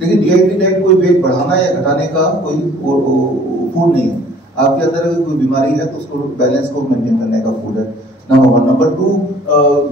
लेकिन DIP diet कोई wait बढ़ाना या घटाने का कोई फूड नहीं है। आपके अंदर अगर कोई बीमारी है तो उसको बैलेंस को मेंटेन करने का फूड है, नंबर 1। नंबर 2,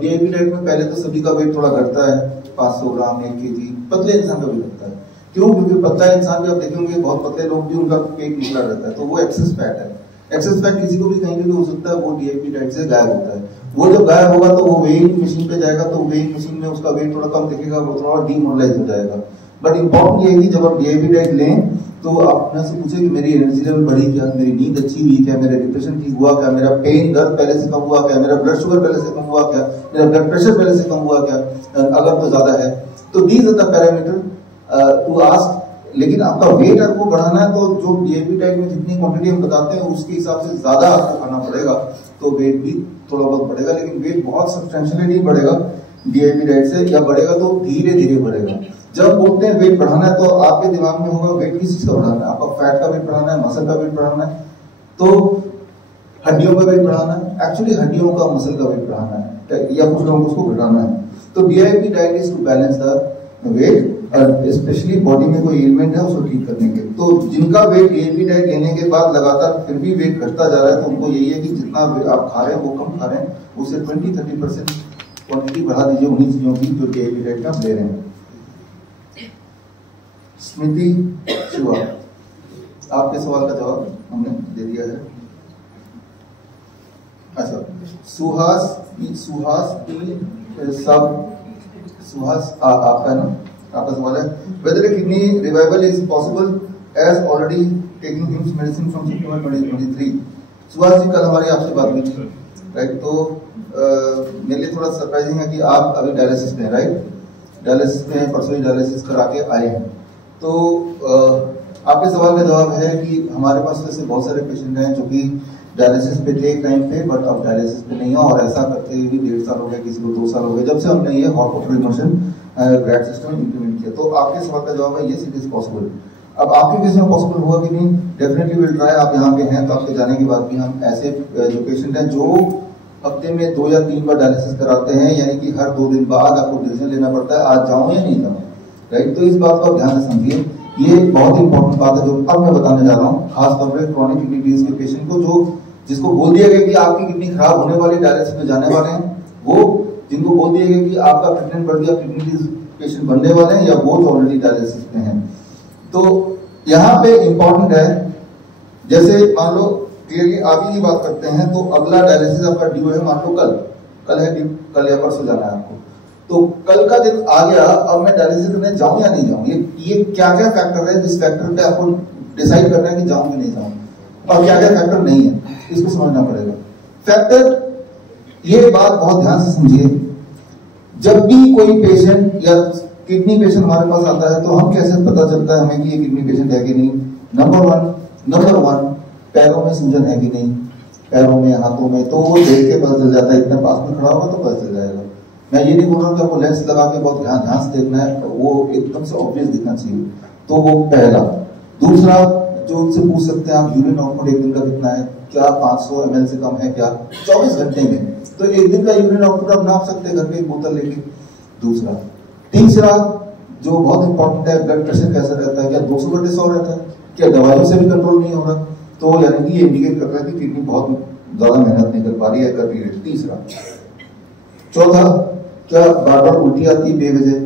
डीआईपी डाइट में पहले तो सभी का वेट थोड़ा घटता है, 500 ग्राम 1 kg, पतले इंसान का भी घटता है। क्यों? क्योंकि पतला इंसान भी आप देखेंगे बहुत पतले लोग भी उनका पेट निकला रहता है, तो वो एक्सेस फैट है। एक्सेस फैट किसी को भी कहीं भी हो सकता है, वो डीआईपी डाइट से गायब होता है। वो जब गायब होगा तो वो वेइंग मशीन पे जाएगा, तो वेइंग मशीन में उसका वेट थोड़ा कम दिखेगा, वो थोड़ा डीमोरलाइज हो जाएगा। बट इंपॉर्टेंट ये है कि जब आप डीआईपी डाइट लें तो आप अपने से पूछे कि मेरी एनर्जी लेवल बढ़ी क्या, मेरी नींद अच्छी हुई क्या, मेरा डिप्रेशन ठीक हुआ क्या, मेरा पेन दर्द पहले से कम हुआ क्या, मेरा ब्लड शुगर पहले से कम हुआ क्या, मेरा ब्लड प्रेशर पहले से कम हुआ क्या, अगर तो ज्यादा है तो these are the parameter to ask. लेकिन आपका वेट आपको बढ़ाना है तो जो डीआईपी डाइट में जितनी क्वांटिटी हम बताते हैं उसके हिसाब से ज्यादा आपको खाना पड़ेगा, तो वेट भी थोड़ा बहुत बढ़ेगा, लेकिन वेट बहुत सब्सटेंशियली नहीं बढ़ेगा डीआईपी डाइट से, या बढ़ेगा तो धीरे धीरे बढ़ेगा। जब बोलते हैं वेट बढ़ाना है तो आपके दिमाग में होगा वेट किस चीज का बढ़ाना है, आपका फैट का वेट बढ़ाना है, मसल का वेट बढ़ाना है, तो हड्डियों का वेट बढ़ाना है। एक्चुअली हड्डियों का मसल का वेट बढ़ाना है, या कुछ लोगों को उसको घटाना है। तो DIP diet is to balance the weight, specially body में कोई एलिमेंट है उसको ठीक करने के। तो जिनका वेट डीआईपी डाइट लेने के बाद लगातार फिर भी वेट घटता जा रहा है, तो उनको यही है कि जितना आप खा रहे हैं वो कम खा रहे हैं, उससे 20-30% क्वांटिटी बढ़ा दीजिए उन्हीं चीजों की जो डीआईपी डाइट का आप ले रहे हैं। स्मृति शिवा, आपके सवाल का जवाब हमने दे दिया है। अच्छा, सुहास आपका ना, आपका सवाल है whether a kidney revival is possible as already taking HIMS medicine from September 2023। Suhas जी, कल हमारी आपसे बात हुई थी, राइट? तो मेरे लिए थोड़ा सरप्राइजिंग है कि आप अभी डायलिसिस में, राइट? डायलिसिस में परसों ही डायलिसिस करा के आए हैं। तो आपके सवाल का जवाब है कि हमारे पास वैसे बहुत सारे पेशेंट हैं जो कि डायलिसिस पे थे एक टाइम पे, बट अब डायलिसिस पे नहीं है, और ऐसा करते हुए भी 1.5 साल हो गए, किसी को 2 साल हो गए, जब से हमने ये hot water immersion grade system implement किया। तो आपके सवाल का जवाब है यस, इट इज पॉसिबल। अब आपके केस में पॉसिबल हुआ कि नहीं, डेफिनेटली विल ट्राई। आप यहाँ पे हैं तो आपके जाने के बाद भी हम ऐसे जो पेशेंट हैं जो हफ्ते में 2 या 3 बार डायलिसिस कराते हैं, यानी कि हर 2 दिन बाद आपको डिसीजन लेना पड़ता है आज जाऊं या नहीं जाऊं, राइट? तो इस बात को आप ध्यान से समझिए, ये बहुत इंपॉर्टेंट बात है जो अब मैं बताने जा रहा हूँ, खासतौर पर क्रॉनिक किडनी डिजीज के पेशेंट को, जो जिसको बोल दिया गया कि आपकी किडनी खराब होने वाली, डायलिसिस में जाने वाले हैं, वो जिनको बोल दिया गया कि आपका प्रेगनेंट बढ़ गया, किडनी डिजीज पेशेंट बनने वाले हैं, या वो जो ऑलरेडी डायलिसिस में हैं। तो यहाँ पे इंपॉर्टेंट है, जैसे मान लो क्लियरली आगे की बात करते हैं, तो अगला डायलिसिस आपका ड्यू है, मान लो कल है ड्यू, कल या परसों जाना है आपको, तो कल का दिन आ गया, अब मैं डायलिसिस करने जाऊं या नहीं जाऊं, ये क्या क्या फैक्टर है जिस फैक्टर पे आपको डिसाइड करना है कि जाऊं कि नहीं जाऊं, और क्या क्या फैक्टर नहीं है, इसको समझना पड़ेगा। फैक्टर, ये बात बहुत ध्यान से समझिए, जब भी कोई पेशेंट या किडनी पेशेंट हमारे पास आता है तो हम कैसे पता चलता है हमें कि ये किडनी पेशेंट है कि नहीं? नंबर वन पैरों में सूजन है कि नहीं, पैरों में, हाथों में, तो वो देख के पता चल जाता है, इतना पास में खड़ा होगा तो पता चल जाएगा। मैं ये नहीं बोल रहा हूँ कि आपको लेंस लगा के बहुत ध्यान से देखना है, वो एकदम से ऑब्वियस दिखना चाहिए, तो वो पहला। दूसरा, जो उनसे पूछ सकते हैं आप, यूरिन आउटपुट एक दिन का कितना है, क्या 500 ml से कम है क्या 24 घंटे में, तो एक दिन का यूरिन आउटपुट आप नाप सकते हैं घर पे एक बोतल लेके। दूसरा, तीसरा जो बहुत इंपॉर्टेंट है, ब्लड प्रेशर कैसा रहता है, क्या 200/100 रहता है, क्या दवाइयों से भी कंट्रोल नहीं हो रहा, तो यानी कि ये इंडिकेट कर रहा है कि किडनी बहुत ज्यादा मेहनत नहीं कर पा रही है, कर रही है। तीसरा। चौथा, क्या बार बार उल्टी आती है बेवजह,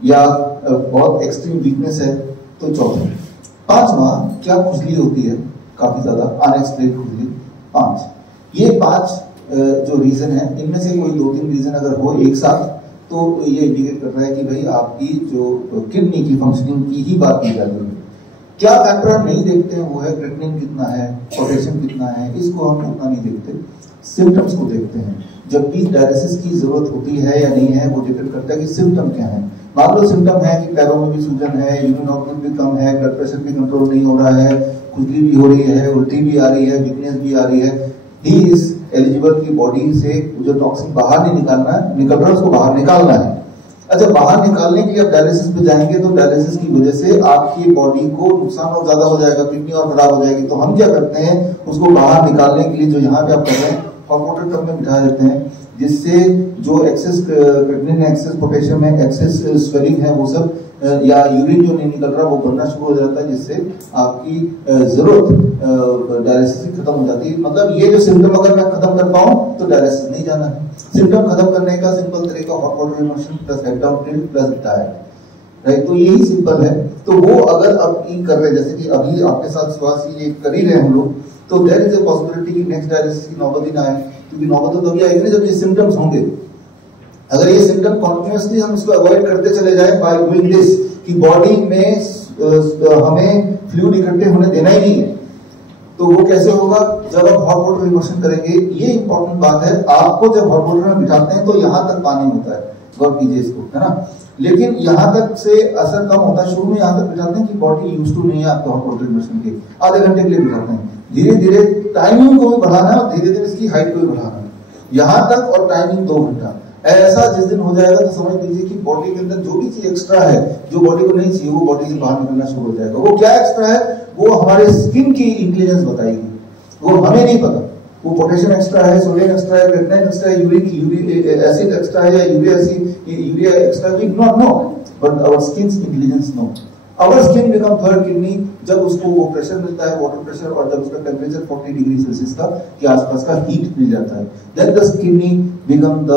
या बहुत एक्सट्रीम वीकनेस है, तो चौथा। पांचवा, क्या खुजली होती है काफी ज्यादा, अनएक्सप्लेन खुजली। 5 ये 5 जो रीजन है, इनमें से कोई 2-3 रीजन अगर हो एक साथ, तो ये इंडिकेट कर रहा है कि भाई आपकी जो किडनी की फंक्शनिंग की ही बात की जा रही है। क्या फैक्टर हम नहीं देखते हैं वो है क्रिएटिनिन कितना है, पोटेशियम कितना है, इसको हम उतना नहीं देखते, सिम्टम्स को देखते हैं। जब भी डायलिसिस की जरूरत होती है या नहीं है, वो डिपेंड करता है कि सिम्टम क्या है। मान लो सिम्टम है कि पैरों में भी सूजन है, यूरिन आउटपुट भी कम है, ब्लड प्रेशर भी कंट्रोल नहीं हो रहा है, खुजली भी हो रही है, उल्टी भी आ रही है, वीकनेस भी आ रही है, ही इज एलिजिबल की बॉडी से जो टॉक्सिन बाहर नहीं निकालना है, निकल रहा है, उसको बाहर निकालना है। अच्छा, बाहर निकालने के लिए आप डायलिसिस पे जाएंगे तो डायलिसिस की वजह से आपकी बॉडी को नुकसान और ज्यादा हो जाएगा, किडनी और खराब हो जाएगी। तो हम क्या करते हैं, उसको बाहर निकालने के लिए जो यहाँ पे आप कर रहे हैं, हॉट वाटर टब में बिठा देते हैं, जिससे जो एक्सेस क्रिएटिनिन, एक्सेस पोटेशियम है, एक्सेस स्वेलिंग है, वो सब या यूरिन जो नहीं निकल रहा वो बनना शुरू हो जाता है, जिससे आपकी जरूरत डायलिसिस की खत्म हो जाती है। मतलब ये जो सिम्टम अगर मैं खत्म कर पाऊं तो डायलिसिस नहीं जाना है। सिम्टम खत्म करने का सिंपल तरीका hot water immersion plus head down tilt plus diet, right. तो यही सिंपल है। तो वो अगर अब कर रहे, जैसे कि अभी आपके साथ श्वास ये कर ही रहे हम लोग, तो देयर इज अ पॉसिबिलिटी कि नेक्स्ट डायलिसिस की नौबत ही ना आए, क्योंकि नौबत तो तभी आएगी ना जब ये सिम्टम्स होंगे। अगर ये सिम्टम कॉन्टिन्यूसली हम इसको अवॉइड करते चले जाए बाय डूइंग दिस, कि बॉडी में हमें फ्लूइड इकट्ठे होने देना ही नहीं है, तो वो कैसे होगा? जब आप हॉट वाटर इमर्शन करेंगे। ये इंपॉर्टेंट बात है, आपको जब हॉट वाटर में बिठाते हैं तो यहाँ तक पानी होता है, गौर कीजिए इसको, है ना। लेकिन यहाँ तक से असर कम होता है, शुरू में यहाँ तक बिठाते हैं कि बॉडी यूज टू नहीं है आपके हॉट वाटर इमर्शन के, आधे घंटे के लिए बिठाते हैं। धीरे धीरे टाइमिंग को भी बढ़ाना है और धीरे धीरे इसकी हाइट को भी बढ़ाना है, यहाँ तक और टाइमिंग 2 घंटा। ऐसा जिस दिन हो जाएगा तो समझ लीजिए कि बॉडी के अंदर जो भी चीज एक्स्ट्रा है, जो बॉडी को नहीं चाहिए, वो बॉडी से बाहर निकलना शुरू हो जाएगा। वो क्या एक्स्ट्रा है? वो हमारे स्किन की इंटेलिजेंस बताएगी, वो हमें नहीं पता। वो पोटेशियम एक्स्ट्रा है, सोडियम एक्स्ट्रा है, क्रिएटिनिन एक्स्ट्रा है, यूरिक एसिड एक्स्ट्रा है या urea extra, we not know, but our skin intelligence know. Our skin become third kidney जब उसको वो प्रेशर मिलता है, वाटर प्रेशर, और जब उसका टेम्परेचर 40 डिग्री सेल्सियस का के आसपास का हीट मिल जाता है, then the kidney become the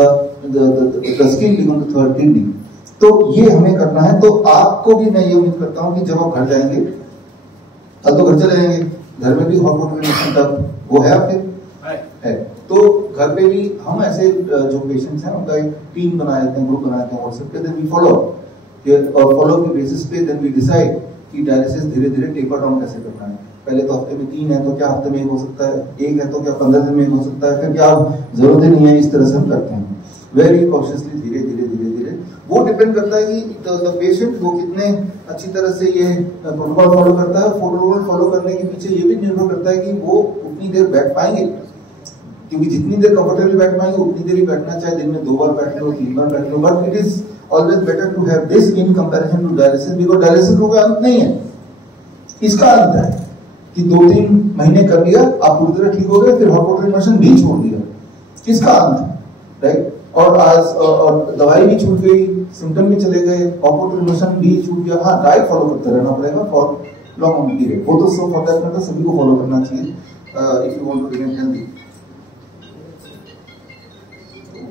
skin become the third kidney. तो ये हमें करना है। तो आपको भी मैं ये उम्मीद करता हूँ कि जब आप घर जाएंगे, अब तो घर चले जाएंगे, घर में भी हॉट वाटर इमर्शन टब वो है आपके, है। तो घर पे भी हम ऐसे जो पेशेंट्स हैं उनका एक टीम बना देते हैं, ग्रुप बना देते हैं व्हाट्सएप पे, देन वी फॉलो और फॉलो के बेसिस पे देन वी डिसाइड कि डायलिसिस धीरे धीरे टेपर डाउन कैसे करना है। पहले तो हफ्ते में 3 है तो क्या हफ्ते में 1 हो सकता है, 1 है तो क्या 15 दिन में 1 हो सकता है, फिर क्या जरूरत ही नहीं है, इस तरह से हम करते हैं वेरी कॉशियसली, धीरे धीरे धीरे धीरे। वो डिपेंड करता है कि द पेशेंट वो कितने अच्छी तरह से ये प्रोटोकॉल फॉलो करता है। प्रोटोकॉल फॉलो करने के पीछे ये भी निर्भर करता है कि वो उतनी देर बैठ पाएंगे, क्योंकि जितनी देर कंफर्टेबली बैठ पाएंगे उतनी देर ही बैठना, चाहे दिन में 2 बार बैठ लो, 3 बार बैठ लो, but it is always better to have this in comparison to dialysis, because dialysis का कोई अंत नहीं है। इसका अंत है कि 2-3 महीने कर लिया, आप पूरी तरह ठीक हो गए, फिर हॉट वाटर इमर्शन भी छोड़ दिया, इसका अंत है, राइट। और आज और दवाई भी छूट गई, सिम्टम भी चले गए, हॉट वाटर इमर्शन भी छूट गया। हाँ, डाइट फॉलो करते रहना पड़ेगा फॉर लॉन्ग पीरियड, वो तो सब फॉर दैट मैटर सभी को फॉलो करना चाहिए if you want to remain healthy.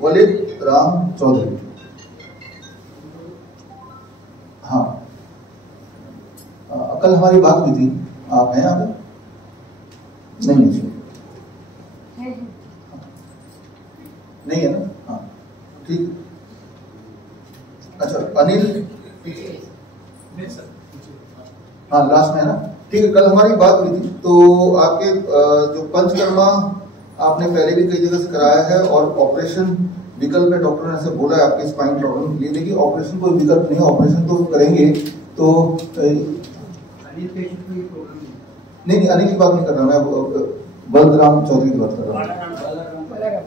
Walid Ram Chaudhary, हाँ, कल हमारी बात हुई थी, आप हैं यहाँ पे? नहीं नहीं है ना? हाँ ठीक। अच्छा अनिल, हाँ लास्ट में है ना? ठीक है, कल हमारी बात हुई थी। तो आपके जो पंचकर्मा आपने पहले भी कई जगह से कराया है और ऑपरेशन विकल्प है, डॉक्टर ने ऐसे बोला है आपके स्पाइन प्रॉब्लम के लिए। देखिए ऑपरेशन कोई विकल्प नहीं है, ऑपरेशन तो करेंगे। तो नहीं अनिल की बात नहीं कर रहा मैं, बलराम चौधरी की बात कर रहा हूँ।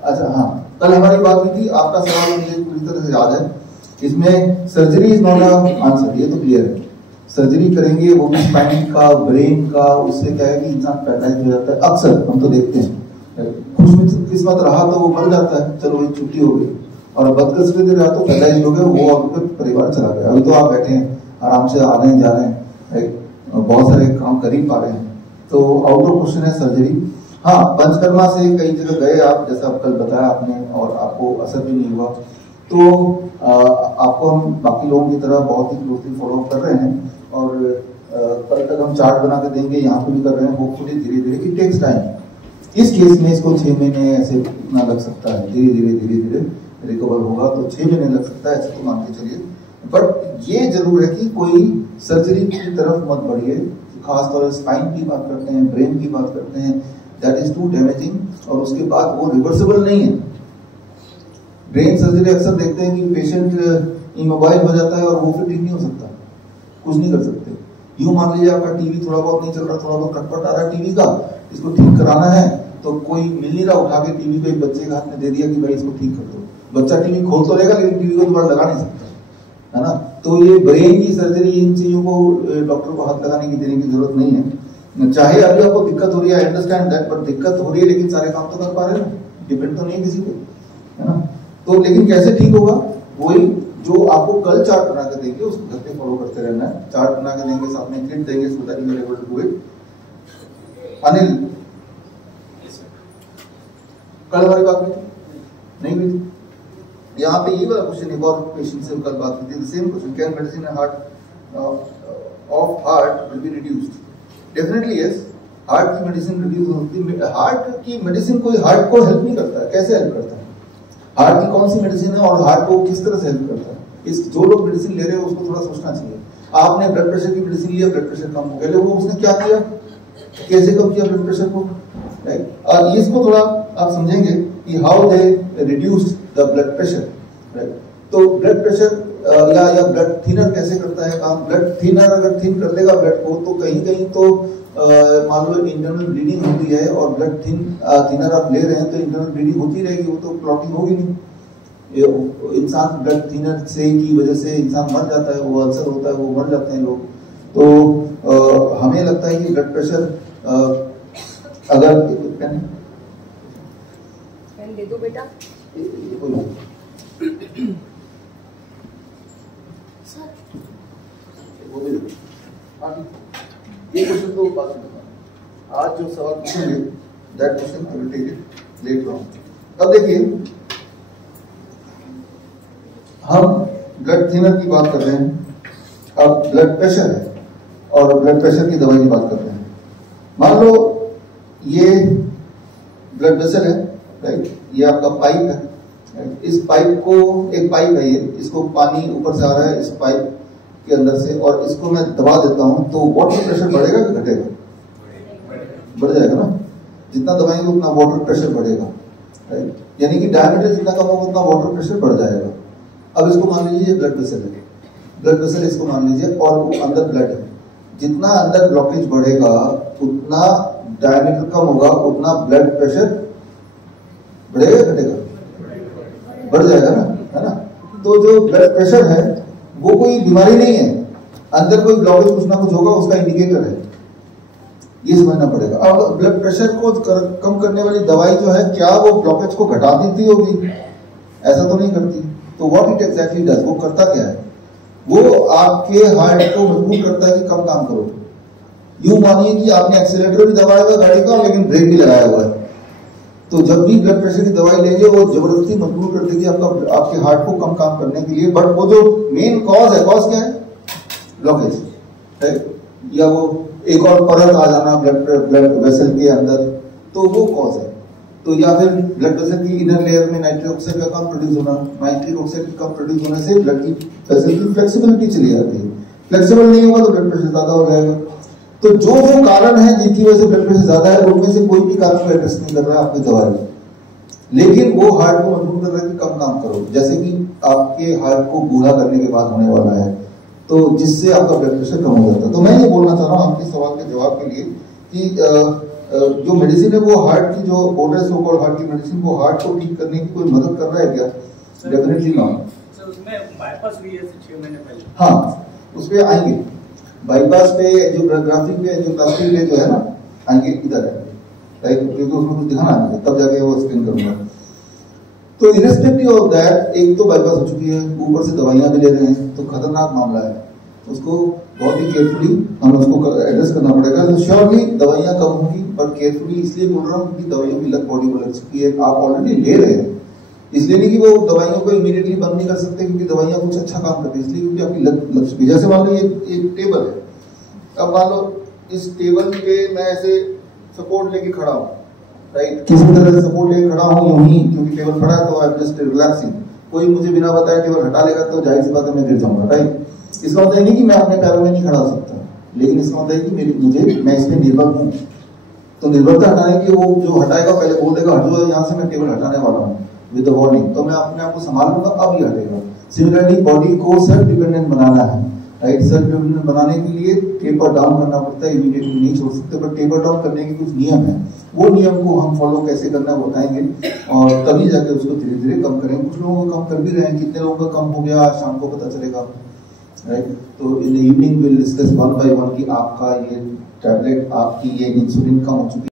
अच्छा हाँ, कल हमारी बात हुई थी, आपका सवाल मुझे पूरी तरह से याद है। इसमें सर्जरी इज नॉट आंसर, ये तो क्लियर है। सर्जरी करेंगे वो भी स्पाइन का, ब्रेन का, उससे क्या है कि इंसान पैरालाइज हो जाता है। अक्सर हम तो देखते हैं, खुशकिस्मत रहा तो वो मर जाता है, चलो ये छुट्टी हो गई, और बदकिस्मत रहा तो पैरालाइज हो गया, वो आपके परिवार चला गया। अभी तो आप बैठे हैं आराम से, आ रहे हैं जा रहे हैं, बहुत सारे काम कर ही पा रहे हैं। तो आउट ऑफ क्वेश्चन है सर्जरी। हाँ, पंचकर्मा से कई जगह गए आप, जैसा कल बताया आपने, और आपको असर भी नहीं हुआ। तो आपको हम बाकी लोगों की तरह बहुत ही क्लोजली फॉलो कर रहे हैं, और कल तक हम चार्ट बना के देंगे, यहाँ पे भी कर रहे हैं। होपफुली धीरे धीरे, इट टेक्स टाइम। इस केस में इसको 6 महीने ऐसे इतना लग सकता है, धीरे धीरे रिकवर होगा तो 6 महीने लग सकता है, ऐसे तो मान के चलिए। बट ये जरूर है कि कोई सर्जरी की तरफ मत बढ़िए, खासतौर से स्पाइन की बात करते हैं, ब्रेन की बात करते हैं, दैट इज टू डैमेजिंग, और उसके बाद वो रिवर्सिबल नहीं है। ब्रेन सर्जरी अक्सर देखते हैं कि पेशेंट इमोबाइल हो जाता है और वो फिर ठीक नहीं हो सकता, कुछ नहीं कर सकते। यूं मान लीजिए आपका टीवी थोड़ा बहुत नहीं चल रहा, थोड़ा बहुत खटपट आ रहा है टीवी का, इसको ठीक कराना है तो कोई मिल नहीं रहा, उठा के टीवी को एक बच्चे के हाथ में दे दिया कि भाई इसको ठीक कर दो। बच्चा टीवी खोल तो लेगा लेकिन टीवी को दोबारा लगा नहीं सकता, है ना। तो ये ब्रेन की सर्जरी, इन चीजों को डॉक्टर को हाथ लगाने की देने की जरूरत नहीं है। चाहे अभी आपको दिक्कत हो रही है, आई अंडरस्टैंड दैट, बट दिक्कत हो रही है लेकिन सारे काम तो कर पा रहे हैं ना, डिपेंड तो नहीं है किसी पे, है ना। तो लेकिन कैसे ठीक होगा? वही जो आपको कल चार्ट बना के देंगे उसको घर पे फॉलो करते रहना है। चार्ट बना के देंगे, साथ में क्लिप देंगे, so that you are able to do it. Anil, कल हमारी बात हुई नहीं हुई थी? यहाँ पे ये वाला क्वेश्चन एक और पेशेंट से कल बात हुई थी, same question, can medicine of heart will be reduced? Definitely yes, heart की मेडिसिन रिड्यूस होती है। हार्ट की मेडिसिन कोई हार्ट को हेल्प नहीं करता है। कैसे हेल्प करता है? हार्ट की कौन सी मेडिसिन है और हार्ट को किस तरह से हेल्प करता है? इस जो लोग मेडिसिन ले रहे हैं उसको थोड़ा सोचना चाहिए। आपने ब्लड प्रेशर की मेडिसिन लिया, ब्लड प्रेशर कम हो गया, वो उसने क्या किया, कैसे कम किया ब्लड प्रेशर को, राइट? और इसको थोड़ा आप समझेंगे कि how they reduced the blood pressure, right? तो ब्लड प्रेशर या ब्लड थिनर कैसे करता है काम? ब्लड थिनर अगर थिन कर देगा ब्लड को, तो कहीं कहीं तो मान लो इंटरनल ब्लीडिंग होती है और ब्लड थिनर आप ले रहे हैं तो इंटरनल ब्लीडिंग होती रहेगी, वो तो क्लॉटिंग होगी नहीं। इंसान ब्लड थिनर से की वजह से इंसान मर जाता है, वो अल्सर होता है, वो मर जाते हैं लोग। तो हमें लगता है कि ब्लड प्रेशर अगर पेन दे दो बेटा। ये क्वेश्चन तो बात आज जो सवाल पूछेंगे that question I will take it later on. अब देखिए, हम ब्लड थिनर की बात कर रहे हैं, अब ब्लड प्रेशर है और ब्लड प्रेशर की दवाई की बात कर रहे हैं। मान लो ये ब्लड वेसल है, राइट? ये आपका पाइप है, राइट? इस पाइप को, एक पाइप है ये, इसको पानी ऊपर से आ रहा है इस पाइप के अंदर से, और इसको मैं दबा देता हूं तो वाटर प्रेशर बढ़ेगा कि घटेगा? बढ़ जाएगा ना। जितना दबाएंगे उतना वाटर प्रेशर बढ़ेगा, राइट? यानी कि डायमीटर जितना कम होगा उतना वाटर प्रेशर बढ़ जाएगा। अब इसको मान लीजिए ब्लड वेसल है, ब्लड वेसल इसको मान लीजिए, और अंदर ब्लड है। जितना अंदर ब्लॉकेज बढ़ेगा उतना डायमीटर कम होगा, उतना ब्लड प्रेशर बढ़ेगा घटेगा? बढ़ जाएगा ना, है ना? तो जो ब्लड प्रेशर है वो कोई बीमारी नहीं है, अंदर कोई ब्लॉकेज कुछ ना कुछ होगा, उसका इंडिकेटर है, ये समझना पड़ेगा। अब ब्लड प्रेशर को कम करने वाली दवाई जो है, क्या वो ब्लॉकेज को घटा देती होगी? ऐसा तो नहीं करती। तो व्हाट इट एग्जैक्टली डज, वो करता क्या है? वो आपके हार्ट को मजबूर करता है कि कम काम करो। यूं मानिए कि आपने एक्सीलरेटर भी दबाया हुआ गाड़ी का, लेकिन ब्रेक भी लगाया हुआ है, तो जब भी ब्लड प्रेशर की दवाई लेंगे वो जबरदस्ती मजबूर कर देगी आपके हार्ट को कम काम करने के लिए। बट वो जो मेन कॉज है, कॉज क्या है? Blockage, right? या वो एक और परत आ जाना ब्लड वेसल के अंदर, तो वो कॉज है। तो या फिर ब्लड वेसल की इनर लेयर में नाइट्रिक ऑक्साइड का कम प्रोड्यूस होना, नाइट्रिक ऑक्साइड का कम प्रोड्यूस होने से ब्लड की वेसल की फ्लेक्सिबिलिटी चली जाती है। फ्लेक्सिबल नहीं होगा तो ब्लड प्रेशर ज्यादा हो जाएगा। तो जो कारण है जिनकी वजह से ब्लड प्रेशर ज्यादा है, उनमें से कोई भी कारण को एड्रेस नहीं कर रहा है आपकी दवाई, लेकिन वो हार्ट को मजबूर कर रहा है कि कम काम करो। जैसे कि आपके हार्ट को बूढ़ा करने के बाद होने वाला है, तो जिससे आपका ब्लड प्रेशर कम हो जाता है। तो मैं ये बोलना चाह रहा हूँ आपके सवाल के जवाब के लिए कि जो मेडिसिन है वो हार्ट की, जो बोर्डर सो कॉल्ड हार्ट की मेडिसिन, वो हार्ट को ठीक करने की कोई मदद कर रहा है क्या? Definitely not. उसमें बाईपास हुई है 6 महीने पहले। हाँ, उस पर आएंगे। बाईपास पे, एंजियोग्राफी पे, एंजियोप्लास्टी पे जो है ना, आएंगे इधर है, राइट? क्योंकि उसमें कुछ दिखाना है, तब जाके वो स्क्रीन करूंगा। तो इरेस्पेक्टिव ऑफ दैट, एक तो बाईपास हो चुकी है, ऊपर से दवाइयां भी ले रहे हैं, तो खतरनाक मामला है। उसको बहुत ही केयरफुली हमें उसको एड्रेस करना पड़ेगा। तो श्योरली दवाइयां कम होंगी, बट केयरफुली इसलिए बोल रहा हूँ क्योंकि दवाइयों की लत बॉडी को लग चुकी है। आप ऑलरेडी ले रहे हैं, इसलिए नहीं कि वो दवाइयों को इमीडिएटली बंद नहीं कर सकते क्योंकि दवाइयां कुछ अच्छा काम करती है, इसलिए क्योंकि आपकी लत लग चुकी है। जैसे मान लो ये टेबल है, अब मान लो इस टेबल पे मैं ऐसे सपोर्ट लेके खड़ा हूँ, राइट? किसी तरह से सपोर्ट लेके खड़ा हूँ यूं ही, क्योंकि टेबल पड़ा है तो आई एम जस्ट रिलैक्सिंग। कोई मुझे बिना बताए टेबल हटा लेगा तो जाहिर सी बात है मैं गिर जाऊंगा, राइट? इसका मतलब नहीं कि मैं अपने पैरों में नहीं खड़ा हो सकता, लेकिन इसका मतलब है कि मैं इस पे निर्भर हूँ। तो निर्भरता हटाने के लिए वो जो हटाएगा पहले बोल देगा हट जाओ यहाँ से, मैं टेबल हटाने वाला हूँ विद द बॉडी, तो मैं अपने आप को संभालूंगा, अब ये हटेगा। सिमिलरली बॉडी को सेल्फ डिपेंडेंट बनाना है, राइट? सेल्फ डिपेंडेंट बनाने के लिए टेपर डाउन करना पड़ता है, इमीडिएटली नहीं छोड़ सकते, बट टेपर डाउन करने के कुछ नियम है। वो नियम को हम फॉलो कैसे करना है बताएंगे, और तभी जाके उसको धीरे धीरे कम करेंगे। कुछ लोगों को कम कर भी रहे हैं, कितने लोगों का कम हो गया शाम को पता चलेगा, राइट? तो in the evening will discuss 1 by 1 कि आपका ये टैबलेट, आपकी ये इंसुलिन कम हो चुकी है।